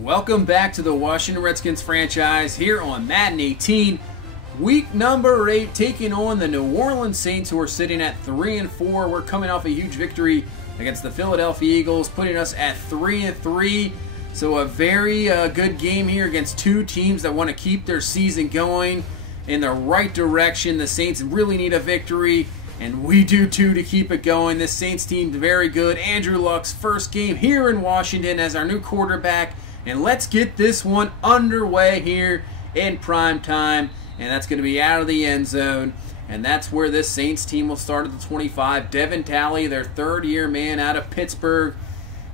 Welcome back to the Washington Redskins franchise here on Madden 18. Week number 8, taking on the New Orleans Saints, who are sitting at 3-4. We're coming off a huge victory against the Philadelphia Eagles, putting us at 3-3. So a very good game here against two teams that want to keep their season going in the right direction. The Saints really need a victory, and we do too to keep it going. This Saints team very good. Andrew Luck's first game here in Washington as our new quarterback. And let's get this one underway here in prime time. And that's going to be out of the end zone. And that's where this Saints team will start at the 25. Devin Talley, their third-year man out of Pittsburgh,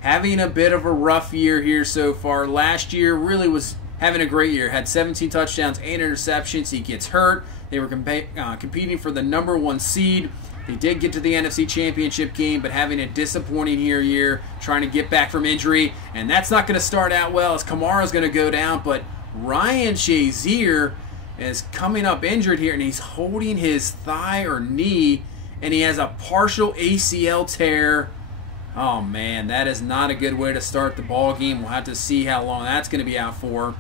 having a bit of a rough year here so far. Last year really was having a great year. Had 17 touchdowns, 8 interceptions. He gets hurt. They were competing for the #1 seed. They did get to the NFC Championship game, but having a disappointing year, trying to get back from injury. And that's not going to start out well as Kamara's going to go down. But Ryan Shazier is coming up injured here, and he's holding his thigh or knee, and he has a partial ACL tear. Oh, man, that is not a good way to start the ball game. We'll have to see how long that's going to be out for.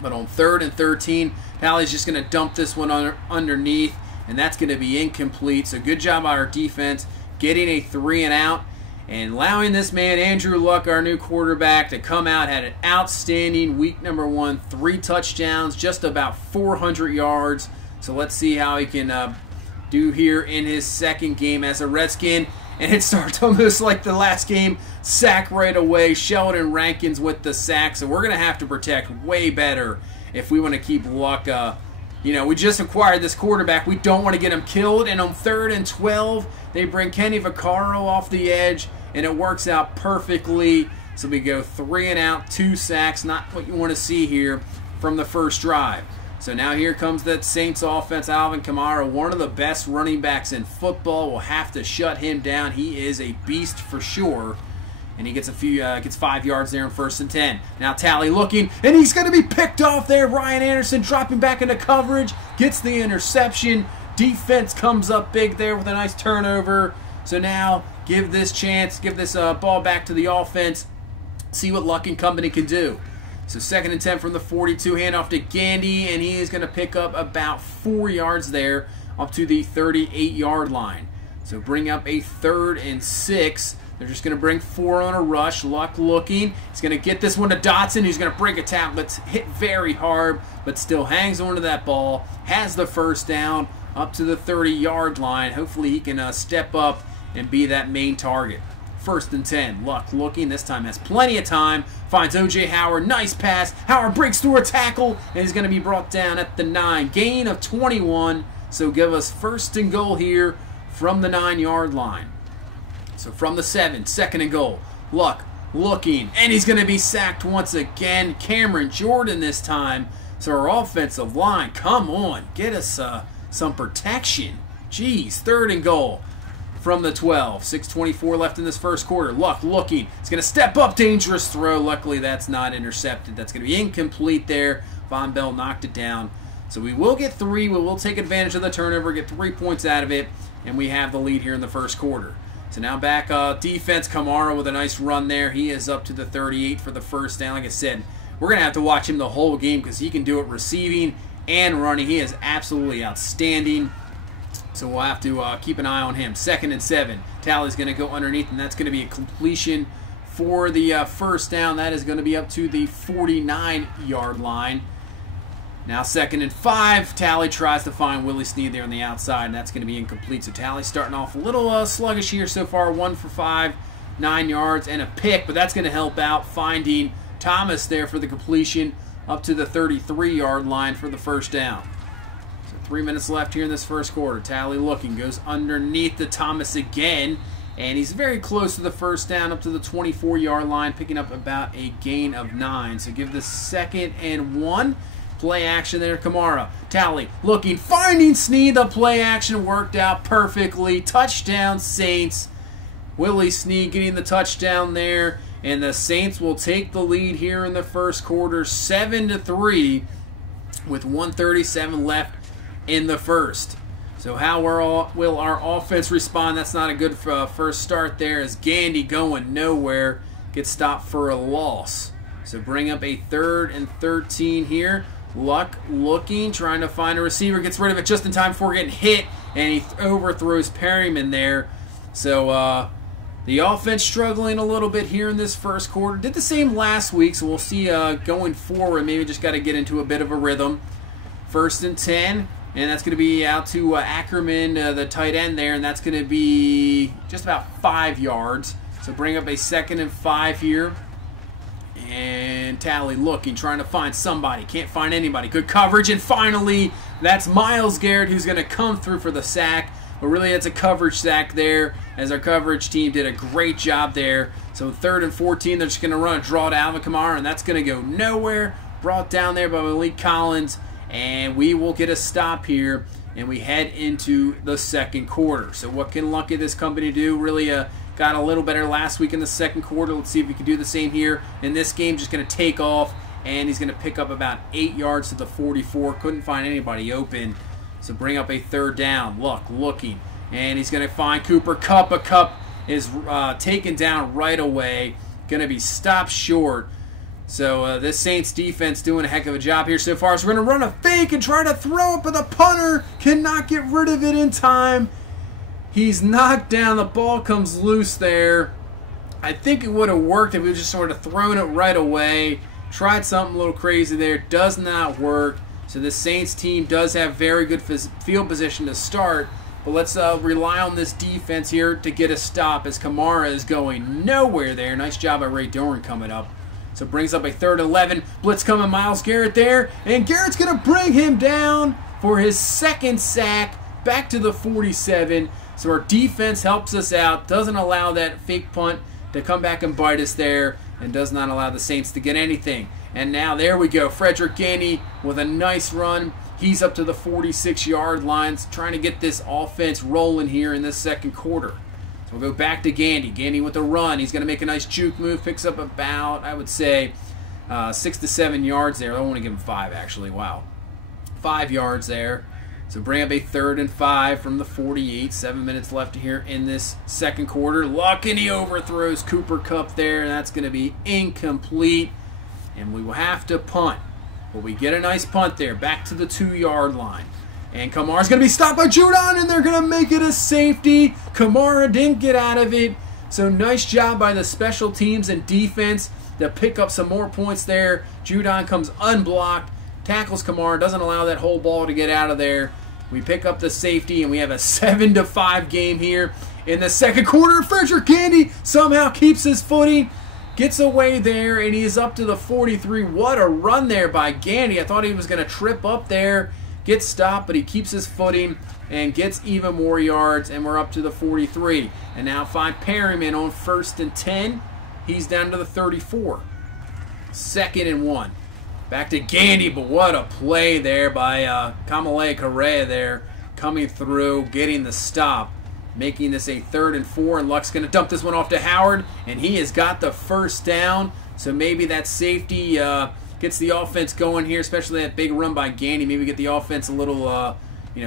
But on 3rd and 13, Talley's just going to dump this one underneath, and that's going to be incomplete. So good job by our defense getting a 3-and-out and allowing this man, Andrew Luck, our new quarterback, to come out. Had an outstanding week #1, 3 touchdowns, just about 400 yards. So let's see how he can do here in his second game as a Redskin. And it starts almost like the last game, sack right away. Sheldon Rankins with the sack. So we're going to have to protect way better if we want to keep Luck. We just acquired this quarterback. We don't want to get him killed. And on 3rd and 12, they bring Kenny Vaccaro off the edge, and it works out perfectly. So we go 3-and-out, 2 sacks. Not what you want to see here from the first drive. So now here comes that Saints offense. Alvin Kamara, one of the best running backs in football. We'll have to shut him down. He is a beast for sure. And he gets gets 5 yards there in 1st and 10. Now Talley looking, and he's going to be picked off there. Ryan Anderson dropping back into coverage, gets the interception. Defense comes up big there with a nice turnover. So now give this ball back to the offense. See what Luck and company can do. So 2nd and 10 from the 42, handoff to Gandy, and he is going to pick up about 4 yards there up to the 38-yard line. So bring up a 3rd and 6. They're just going to bring 4 on a rush. Luck looking. He's going to get this one to Dotson. He's going to break a tackle. It's hit very hard, but still hangs onto that ball. Has the first down up to the 30-yard line. Hopefully he can step up and be that main target. 1st and 10. Luck looking. This time has plenty of time. Finds O.J. Howard. Nice pass. Howard breaks through a tackle, and he's going to be brought down at the 9. Gain of 21. So give us 1st and goal here from the 9-yard line. So from the 7, 2nd and goal. Luck looking, and he's going to be sacked once again. Cameron Jordan this time. So our offensive line, come on, get us some protection. Jeez, 3rd and goal from the 12. 6:24 left in this first quarter. Luck looking. He's going to step up, dangerous throw. Luckily, that's not intercepted. That's going to be incomplete there. Von Bell knocked it down. So we will get 3. We will take advantage of the turnover, get 3 points out of it, and we have the lead here in the first quarter. So now back defense, Kamara with a nice run there. He is up to the 38 for the first down. Like I said, we're going to have to watch him the whole game because he can do it receiving and running. He is absolutely outstanding. So we'll have to keep an eye on him. 2nd and 7. Talley's going to go underneath, and that's going to be a completion for the first down. That is going to be up to the 49-yard line. Now 2nd and 5. Talley tries to find Willie Snead there on the outside, and that's going to be incomplete. So Talley's starting off a little sluggish here so far. 1 for 5, 9 yards, and a pick, but that's going to help out finding Thomas there for the completion up to the 33-yard line for the first down. So 3 minutes left here in this first quarter. Talley looking, goes underneath the Thomas again, and he's very close to the first down up to the 24-yard line, picking up about a gain of 9. So give the 2nd and 1. Play action there, Kamara. Talley looking, finding Snead. The play action worked out perfectly. Touchdown, Saints. Willie Snead getting the touchdown there. And the Saints will take the lead here in the first quarter, 7-3, with 1:37 left in the first. So how will our offense respond? That's not a good first start there as Gandy going nowhere. Gets stopped for a loss. So bring up a 3rd and 13 here. Luck looking, trying to find a receiver. Gets rid of it just in time before getting hit. And he overthrows Perryman there. So the offense struggling a little bit here in this first quarter. Did the same last week, so we'll see going forward. Maybe just got to get into a bit of a rhythm. 1st and 10. And that's going to be out to Ackerman, the tight end there. And that's going to be just about 5 yards. So bring up a 2nd and 5 here. And Talley looking, trying to find somebody. Can't find anybody. Good coverage. And finally, that's Myles Garrett who's going to come through for the sack. But really, it's a coverage sack there, as our coverage team did a great job there. So 3rd and 14, they're just going to run a draw to Alvin Kamara, and that's going to go nowhere. Brought down there by Malik Collins. And we will get a stop here, and we head into the second quarter. So what can Lucky this company do? Really got a little better last week in the second quarter. Let's see if we can do the same here. In this game, just going to take off, and he's going to pick up about 8 yards to the 44. Couldn't find anybody open. So bring up a 3rd down. Luck looking, and he's going to find Cooper Kupp. A Kupp is taken down right away. Going to be stopped short. So this Saints defense doing a heck of a job here so far. So we're going to run a fake and try to throw it, but the punter cannot get rid of it in time. He's knocked down. The ball comes loose there. I think it would have worked if we just sort of thrown it right away. Tried something a little crazy there. Does not work. So the Saints team does have very good field position to start. But let's rely on this defense here to get a stop as Kamara is going nowhere there. Nice job by Ray Doran coming up. So brings up a 3rd and 11. Blitz coming, Myles Garrett there. And Garrett's going to bring him down for his 2nd sack. Back to the 47. So our defense helps us out. Doesn't allow that fake punt to come back and bite us there. And does not allow the Saints to get anything. And now there we go. Frederick Gandy with a nice run. He's up to the 46-yard lines. Trying to get this offense rolling here in this second quarter. So we'll go back to Gandy. Gandy with the run. He's going to make a nice juke move. Picks up about, I would say, 6 to 7 yards there. I don't want to give him 5, actually. Wow. 5 yards there. So bring up a 3rd and 5 from the 48. 7 minutes left here in this second quarter. Luck, and he overthrows Cooper Kupp there. And that's going to be incomplete. And we will have to punt. But we get a nice punt there. Back to the 2-yard line. And Kamara's going to be stopped by Judon, and they're going to make it a safety. Kamara didn't get out of it. So nice job by the special teams and defense to pick up some more points there. Judon comes unblocked, tackles Kamara, doesn't allow that whole ball to get out of there. We pick up the safety, and we have a 7-5 game here in the second quarter. Frederick Gandy somehow keeps his footing. Gets away there, and he is up to the 43. What a run there by Gandy. I thought he was going to trip up there. Gets stopped, but he keeps his footing and gets even more yards, and we're up to the 43. And now find Perryman on 1st and 10. He's down to the 34. 2nd and 1. Back to Gandy, but what a play there by Kamalei Correa there, coming through, getting the stop, making this a 3rd and 4, and Luck's going to dump this one off to Howard, and he has got the 1st down. So maybe that safety gets the offense going here, especially that big run by Gandy. Maybe get the offense a little,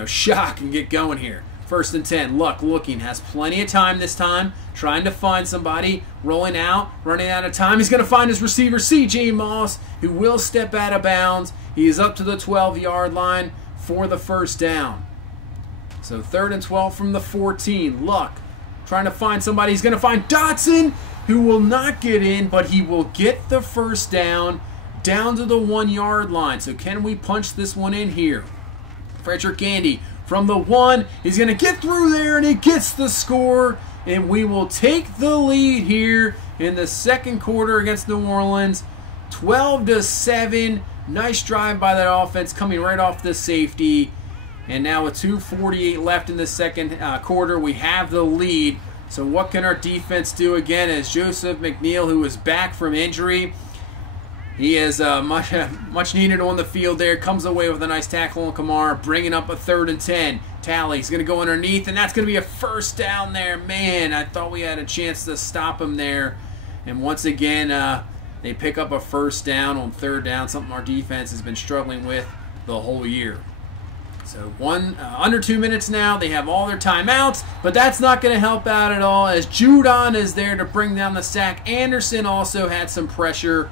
shock and get going here. 1st and 10. Luck looking, has plenty of time this time, trying to find somebody, rolling out, running out of time. He's going to find his receiver, C.J. Moss, who will step out of bounds. He is up to the 12-yard line for the 1st down. So 3rd and 12 from the 14. Luck trying to find somebody. He's going to find Dotson, who will not get in, but he will get the 1st down to the 1-yard line. So can we punch this one in here? Frederick Gandy from the 1. He's going to get through there, and he gets the score. And we will take the lead here in the second quarter against New Orleans. 12-7. Nice drive by that offense coming right off the safety. And now with 2:48 left in the second quarter, we have the lead. So what can our defense do again as Joseph McNeil, who is back from injury, he is much needed on the field there, comes away with a nice tackle on Kamara, bringing up a 3rd and 10. Talley's going to go underneath, and that's going to be a 1st down there. Man, I thought we had a chance to stop him there. And once again, they pick up a 1st down on 3rd down, something our defense has been struggling with the whole year. So under 2 minutes now. They have all their timeouts, but that's not going to help out at all as Judon is there to bring down the sack. Anderson also had some pressure.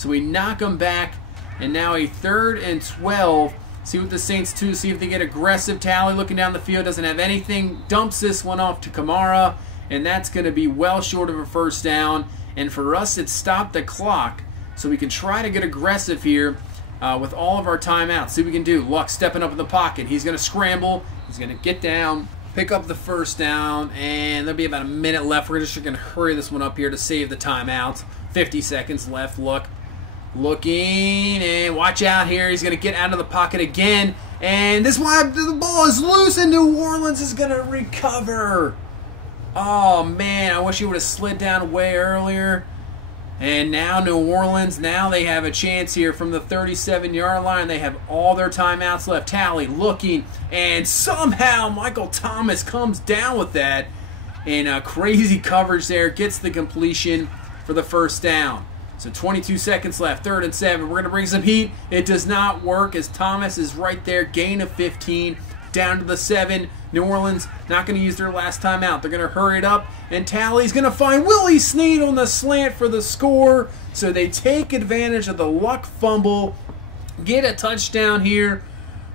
So we knock them back, and now a 3rd and 12. See what the Saints do, see if they get aggressive. Tally looking down the field, doesn't have anything, dumps this one off to Kamara, and that's going to be well short of a first down. And for us, it stopped the clock, so we can try to get aggressive here with all of our timeouts. See what we can do. Luck stepping up in the pocket. He's going to scramble. He's going to get down, pick up the first down, and there'll be about a minute left. We're just going to hurry this one up here to save the timeout. 50 seconds left. Luck looking, and watch out here. He's going to get out of the pocket again, and this one, the ball is loose, and New Orleans is going to recover. Oh, man, I wish he would have slid down way earlier. And now New Orleans, now they have a chance here from the 37-yard line. They have all their timeouts left. Tally looking, and somehow Michael Thomas comes down with that. And crazy coverage there, gets the completion for the first down. So 22 seconds left, 3rd and 7. We're going to bring some heat. It does not work as Thomas is right there. Gain of 15, down to the 7. New Orleans not going to use their last timeout. They're going to hurry it up, and Tally's going to find Willie Snead on the slant for the score. So they take advantage of the Luck fumble, get a touchdown here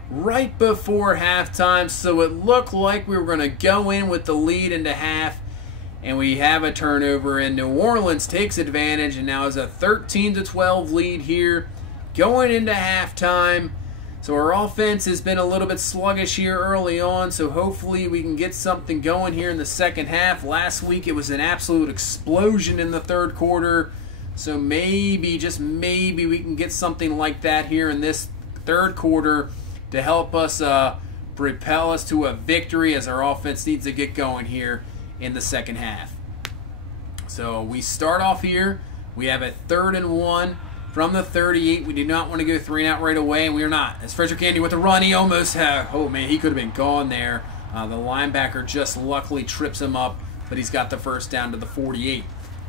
right before halftime. So it looked like we were going to go in with the lead into half. And we have a turnover, and New Orleans takes advantage, and now is a 13-12 lead here going into halftime. So our offense has been a little bit sluggish here early on, so hopefully we can get something going here in the second half. Last week it was an absolute explosion in the 3rd quarter, so maybe, just maybe, we can get something like that here in this 3rd quarter to help us propel us to a victory, as our offense needs to get going here in the second half. So we start off here. We have a 3rd and 1 from the 38. We do not want to go 3 and out right away, and we are not. As Frederick Andy with the run, he almost had, oh man, he could have been gone there. The linebacker just luckily trips him up, but he's got the first down to the 48.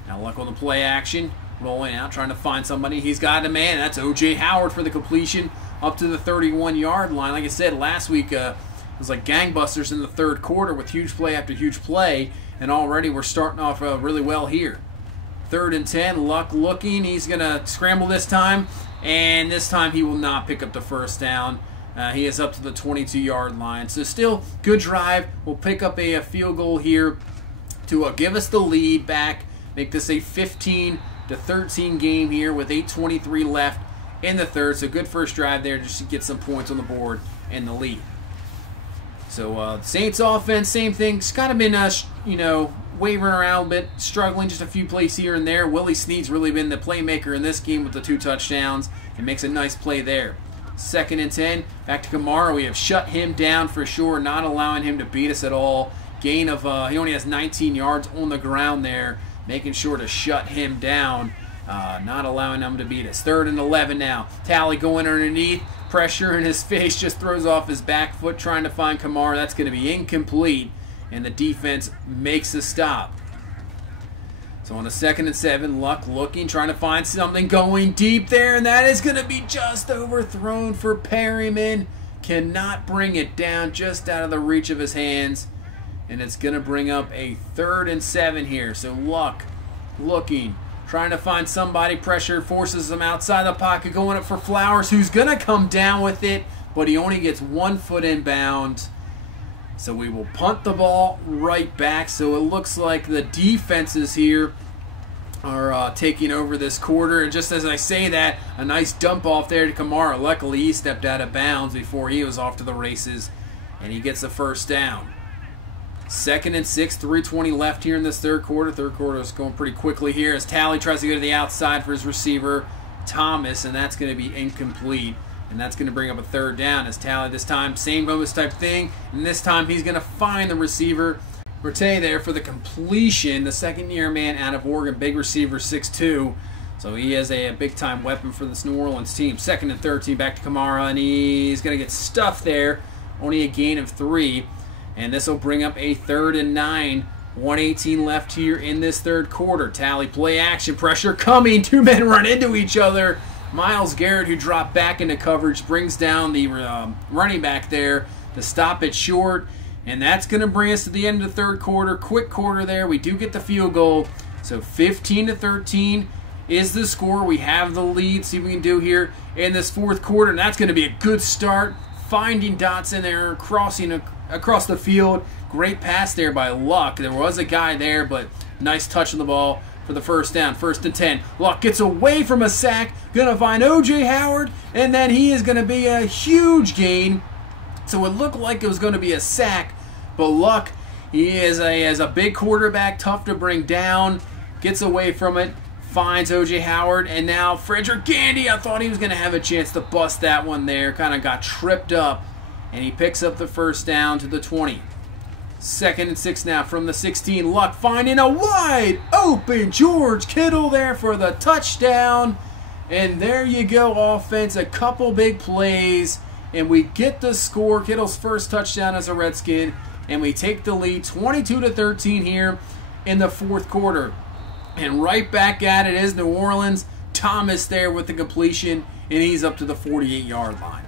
Now Luck on the play action, rolling out, trying to find somebody. He's got a man. That's O.J. Howard for the completion up to the 31-yard line. Like I said, last week it was like gangbusters in the 3rd quarter with huge play after huge play, and already we're starting off really well here. 3rd and 10, Luck looking. He's going to scramble this time, and this time he will not pick up the first down. He is up to the 22-yard line. So still good drive. We'll pick up a field goal here to give us the lead back, make this a 15-13 game here with 8:23 left in the 3rd. So good first drive there just to get some points on the board and the lead. So Saints offense, same thing. It's kind of been, wavering around a bit, struggling just a few plays here and there. Willie Snead's really been the playmaker in this game with the 2 touchdowns and makes a nice play there. 2nd and 10, back to Kamara. We have shut him down for sure, not allowing him to beat us at all. Gain of, he only has 19 yards on the ground there, making sure to shut him down, not allowing him to beat us. 3rd and 11 now. Tally going underneath. Pressure in his face, just throws off his back foot trying to find Kamara. That's going to be incomplete, and the defense makes a stop. So on a 2nd and 7, Luck looking, trying to find something, going deep there, and that is going to be just overthrown for Perryman. Cannot bring it down, just out of the reach of his hands, and it's going to bring up a 3rd and 7 here. So Luck looking, trying to find somebody, pressure forces him outside the pocket, going up for Flowers, who's going to come down with it, but he only gets 1 foot inbound. So we will punt the ball right back. So it looks like the defenses here are taking over this quarter. And just as I say that, a nice dump off there to Kamara. Luckily, he stepped out of bounds before he was off to the races, and he gets the first down. 2nd and 6, 3:20 left here in this 3rd quarter. 3rd quarter is going pretty quickly here as Tally tries to go to the outside for his receiver, Thomas, and that's going to be incomplete. And that's going to bring up a 3rd down as Tally this time, same bonus type thing, and this time he's going to find the receiver. Rattay there for the completion, the 2nd-year man out of Oregon, big receiver, 6'2". So he is a big-time weapon for this New Orleans team. 2nd and 13, back to Kamara, and he's going to get stuffed there, only a gain of 3. And this will bring up a 3rd and 9. 1:18 left here in this 3rd quarter. Tally play action, pressure coming. 2 men run into each other. Myles Garrett, who dropped back into coverage, brings down the running back there to stop it short. And that's going to bring us to the end of the 3rd quarter. Quick quarter there. We do get the field goal. So 15-13. is the score. We have the lead. See what we can do here in this fourth quarter. And that's going to be a good start. Finding Dotson there, crossing across the field. Great pass there by Luck. There was a guy there, but nice touch on the ball for the first down. 1st and 10. Luck gets away from a sack. Going to find O.J. Howard. And then he is going to be a huge gain. So it looked like it was going to be a sack. But Luck, he is a big quarterback. Tough to bring down. Gets away from it. Finds O.J. Howard, and now Frederick Gandy. I thought he was going to have a chance to bust that one there. Kind of got tripped up, and he picks up the first down to the 20. 2nd and 6 now from the 16. Luck finding a wide open George Kittle there for the touchdown. And there you go, offense. A couple big plays, and we get the score. Kittle's first touchdown as a Redskin, and we take the lead 22-13 here in the fourth quarter. And right back at it is New Orleans. Thomas there with the completion, and he's up to the 48-yard line.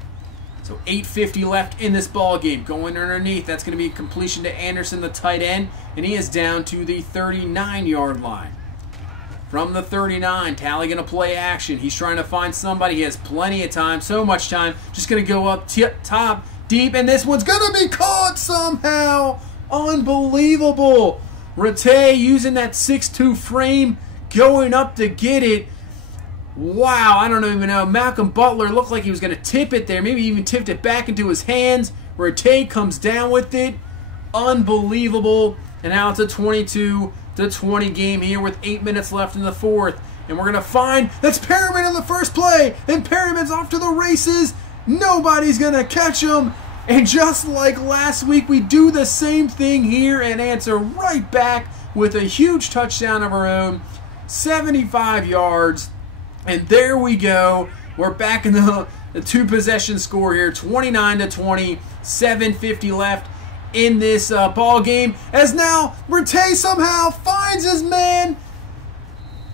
So 8:50 left in this ball game. Going underneath, that's going to be a completion to Anderson, the tight end, and he is down to the 39-yard line. From the 39, Talley going to play action. He's trying to find somebody. He has plenty of time, so much time. Just going to go up top, deep, and this one's going to be caught somehow. Unbelievable. Rattay using that 6'2 frame, going up to get it. Wow, I don't even know. Malcolm Butler looked like he was going to tip it there. Maybe even tipped it back into his hands. Rattay comes down with it. Unbelievable. And now it's a 22-20 game here with 8 minutes left in the fourth. And we're going to find that's Perriman in the first play. And Perriman's off to the races. Nobody's going to catch him. And just like last week, we do the same thing here and answer right back with a huge touchdown of our own. 75 yards. And there we go. We're back in the two-possession score here. 29-20. 7:50 left in this ball game. As now Rattay somehow finds his man.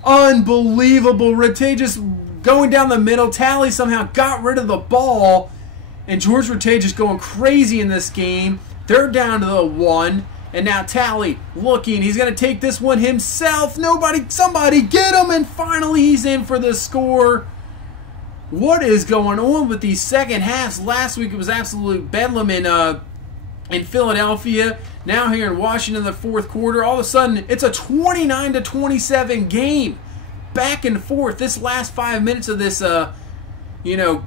Unbelievable. Rattay just going down the middle. Talley somehow got rid of the ball. And George Rattay just going crazy in this game. They're down to the 1. And now Talley looking. He's going to take this one himself. Somebody get him. And finally he's in for the score. What is going on with these second halves? Last week it was absolute bedlam in Philadelphia. Now here in Washington, the fourth quarter. All of a sudden, it's a 29-27 game. Back and forth. This last 5 minutes of this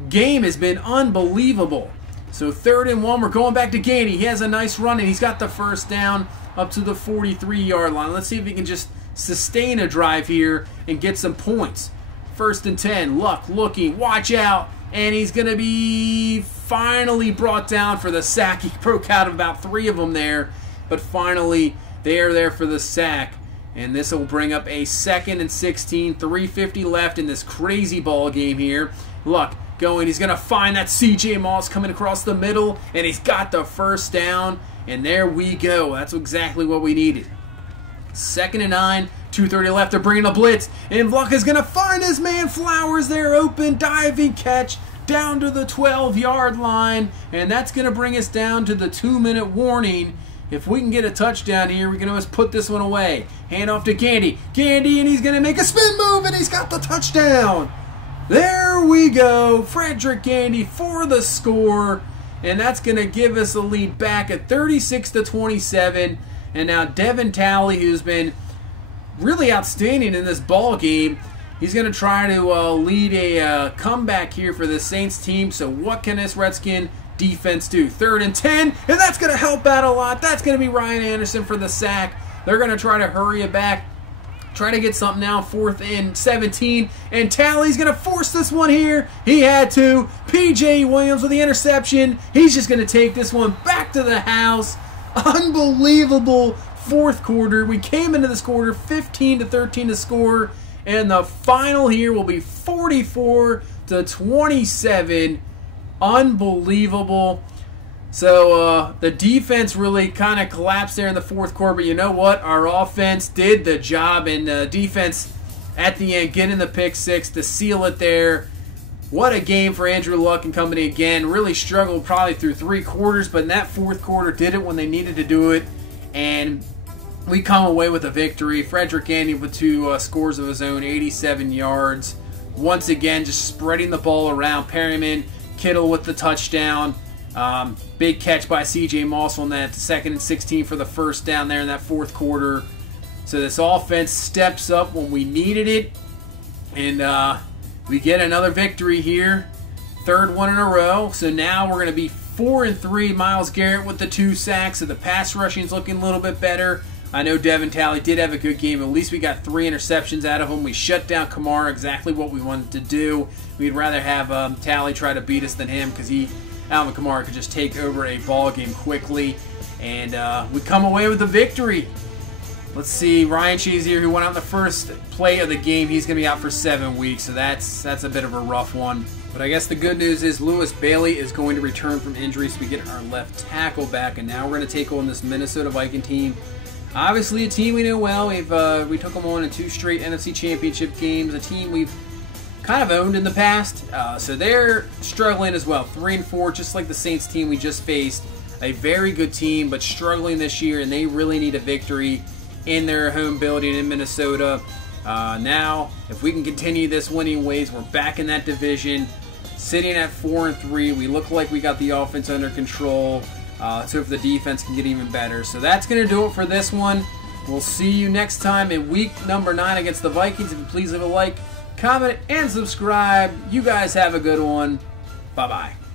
game has been unbelievable. So 3rd and 1, we're going back to Gandy. He has a nice run, and he's got the first down up to the 43-yard line. Let's see if he can just sustain a drive here and get some points. 1st and 10, Luck looking, watch out, and he's going to be finally brought down for the sack. He broke out of about 3 of them there, but finally they are there for the sack. And this will bring up a 2nd and 16, 3:50 left in this crazy ball game here. Luck going, he's going to find that C.J. Moss coming across the middle, and he's got the first down, and there we go. That's exactly what we needed. 2nd and 9, 2:30 left. They're bringing a blitz, and Luck is going to find his man Flowers there open, diving catch down to the 12-yard line, and that's going to bring us down to the 2-minute warning. If we can get a touchdown here, we can always put this one away. Hand off to Gandy. Gandy, and he's going to make a spin move, and he's got the touchdown. There we go. Frederick Gandy for the score. And that's going to give us a lead back at 36-27. And now Devin Talley, who's been really outstanding in this ball game, he's going to try to lead a comeback here for the Saints team. So what can this Redskin defense do? 3rd and 10, and that's going to help out a lot. That's going to be Ryan Anderson for the sack. They're going to try to hurry it back, try to get something now. 4th and 17, and Talley's going to force this one here. He had to. P.J. Williams with the interception. He's just going to take this one back to the house. Unbelievable fourth quarter. We came into this quarter 15-13 to score, and the final here will be 44-27. Unbelievable. So the defense really kind of collapsed there in the fourth quarter, but you know what? Our offense did the job, and defense at the end getting the pick 6 to seal it there. What a game for Andrew Luck and company again. Really struggled probably through 3 quarters, but in that fourth quarter did it when they needed to do it. And we come away with a victory. Frederick Andy with 2 scores of his own, 87 yards. Once again, just spreading the ball around. Perryman, Kittle with the touchdown. Big catch by C.J. Moss on that 2nd and 16 for the first down there in that 4th quarter. So this offense steps up when we needed it. And we get another victory here. 3rd one in a row. So now we're going to be 4-3. Myles Garrett with the 2 sacks. So the pass rushing is looking a little bit better. I know Devin Talley did have a good game. At least we got 3 interceptions out of him. We shut down Kamara, exactly what we wanted to do. We'd rather have Talley try to beat us than him, because Alvin Kamara could just take over a ball game quickly. And we come away with a victory. Let's see, Ryan Shazier, who went out in the first play of the game, he's going to be out for 7 weeks, so that's a bit of a rough one. But I guess the good news is Lewis Bailey is going to return from injury, so we get our left tackle back, and now we're going to take on this Minnesota Viking team. Obviously, a team we know well. We took them on in 2 straight NFC Championship games, a team we've kind of owned in the past, so they're struggling as well. 3-4, just like the Saints team we just faced. A very good team, but struggling this year, and they really need a victory in their home building in Minnesota. Now, if we can continue this winning ways, we're back in that division, sitting at 4-3. We look like we got the offense under control. Let's hope the defense can get even better. So that's going to do it for this one. We'll see you next time in week number 9 against the Vikings. If you please leave a like, comment, and subscribe. You guys have a good one. Bye-bye.